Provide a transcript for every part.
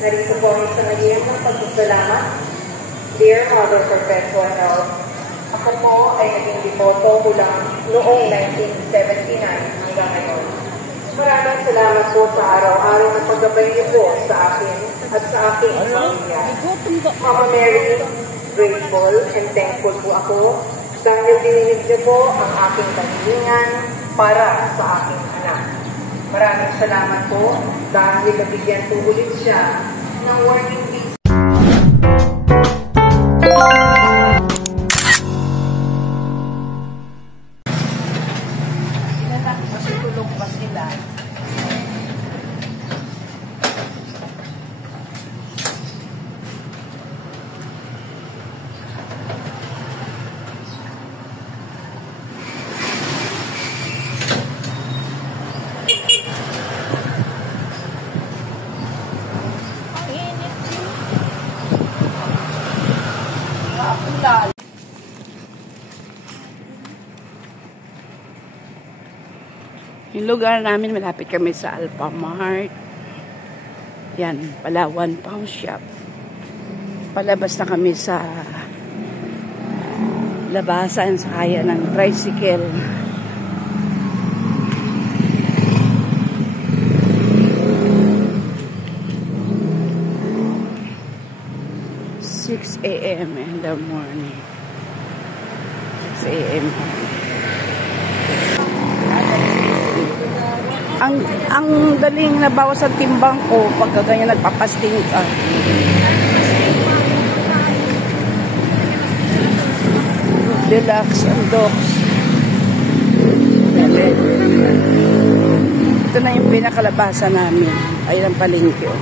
Narito po ang isang maliyang ng pagpapalamat. Dear Mother Perpetua Health, ako po ay naging devoto mula noong 1979 hanggang ngayon. Maraming salamat po sa araw-araw na paggabay niyo po sa akin at sa aking pamilya. Mama Mary, grateful and thankful po ako dahil dininig niyo po ang aking paghilingan para sa aking anak. Maraming salamat po dahil nabigyan po ulit siya ng working visa. Kasi tulog pa sila. Yung lugar namin, malapit kami sa Alphamart. Yan, Palawan Pawn Shop. Palabas na kami sa labasan sa kaya ng tricycle. (6 a.m. in the morning). 6 a.m. Ang daling nabawas sa timbang ko pagka ganyan nagpapasting ka. Deluxe and dogs. Ito na yung pinakalabasan namin. Ayun ang palengke.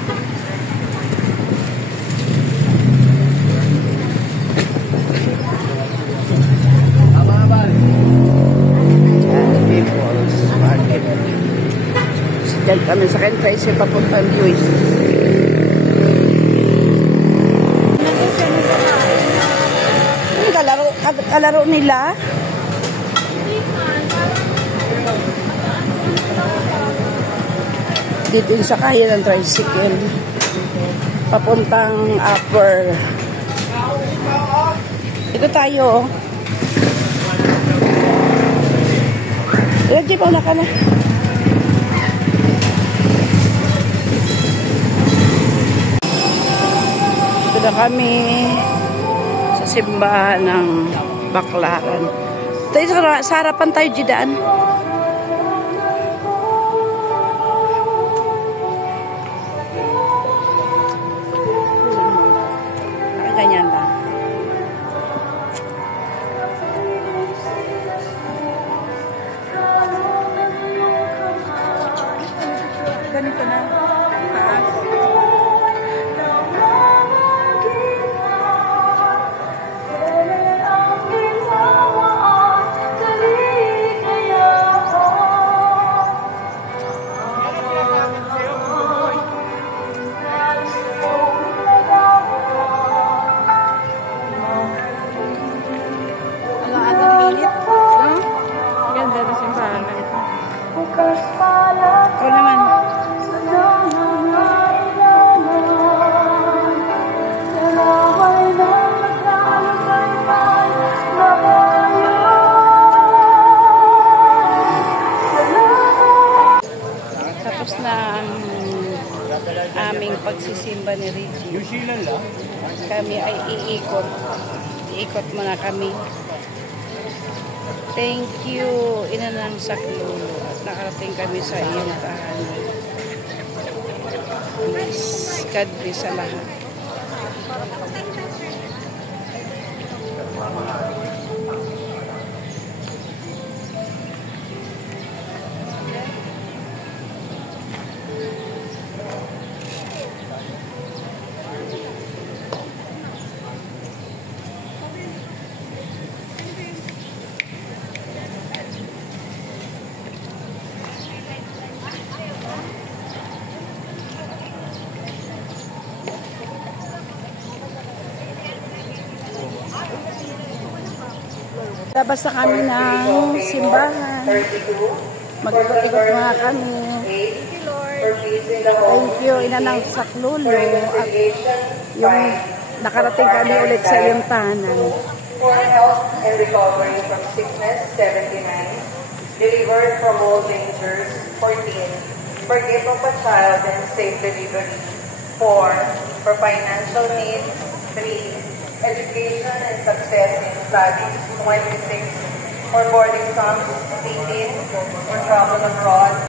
Diyan kami sa Kentay papuntang Luis. Kalaro nila. Dito yung sakaya ng tricycle. Papuntang upper. Ito tayo. Ready pa na ka na. Na kami sa simbahan ng Baclaran. Tayo sa harapan tayo dyan. Ganyan lang. Ganito na. Aming pagsisimba ni Reggie. Kami ay iikot. Iikot muna kami. Thank you, Inanang Saklolo. At nakarating kami sa iyong tahanan. God bless sa lahat. Labas na kami ng simbahan. Mag-ikot-ikot mga kami. families in the home. Thank you, Inanang Saklolo. For At reconciliation, yung nakarating kami ulit sa iyong tahanan. for health and recovery from sickness, 79. Delivered from all dangers, 14. Forgive of a child and safe delivery, 4. For financial needs, 3. Education and success in studies, 26. For boarding sums, 18. For travel abroad,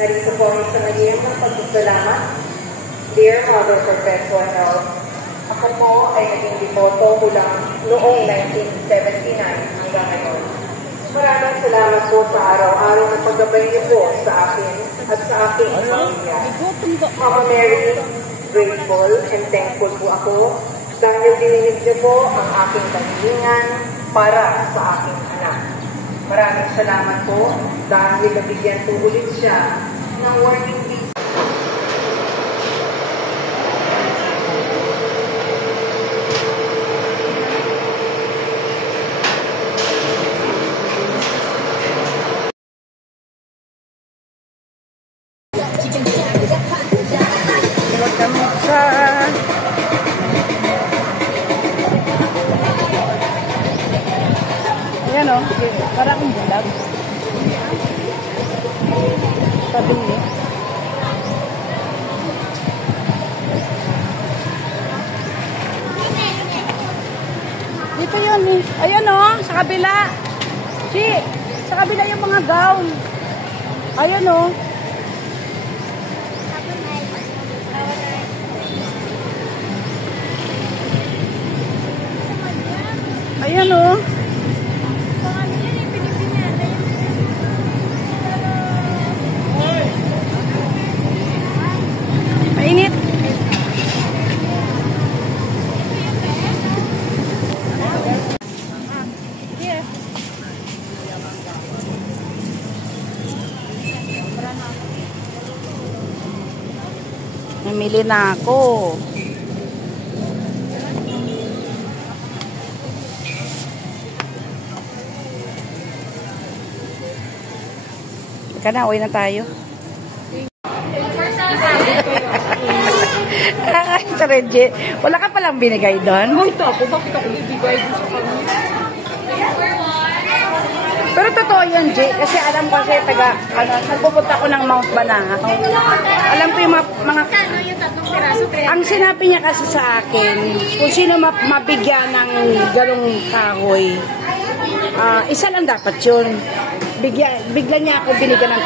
narito po ang isang naging ng pagpapalamat. Dear Mother Perpetua Health, ako po ay naging devoto mula noong 1979 hanggang ngayon. Maraming salamat po sa araw-araw na paggabay niyo po sa akin at sa aking pamilya. Mama Mary, grateful and thankful po ako dahil dininig niyo po ang aking kahilingan para sa aking anak. Maraming salamat po dahil nabigyan po ulit siya ng working visa. Kami sa ayan o, para akong bulag. Sabi niyo. Dito yun eh. Ayan o, sa kabila. Chi, sa kabila yung mga gown. Ayan o. Ayan o. Mainit. Namili na ako. Teka na, uwi na tayo. Wala ka palang binigay doon? Ito ako, bakit ako bibigay doon sa kanya? Pero totoo yan, Jay. Kasi alam ko kasi nagpupunta ko ng Mount Banahaw. Alam ko yung mga ang sinabi niya kasi sa akin, kung sino mabigyan ng galong kahoy, isa lang dapat yun. Bigla niya ako binigyan ng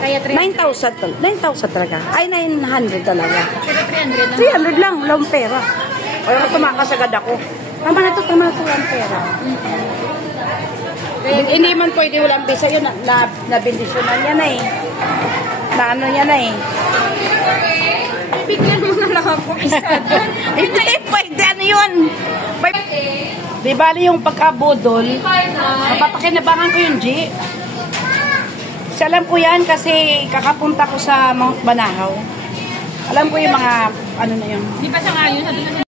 3. 9,000 talaga. Ay, 900 talaga. Pero 300 300 lang. lang, walang pera. Kaya tumakas agad ako. Tama na to, walang pera. Hindi man pwede walang visa yun. Nabindisyonan niya na eh. Naano niya na eh. Bigyan mo na lang ako isa doon. Hindi, pwede. Ano yun? Di bali yung pagkabudol, mapapakinabangan ko yung G. Kasi alam ko yan kasi kakapunta ko sa Mount Banahaw. Alam ko yung mga, ano na yun. Di ba sa ngayon,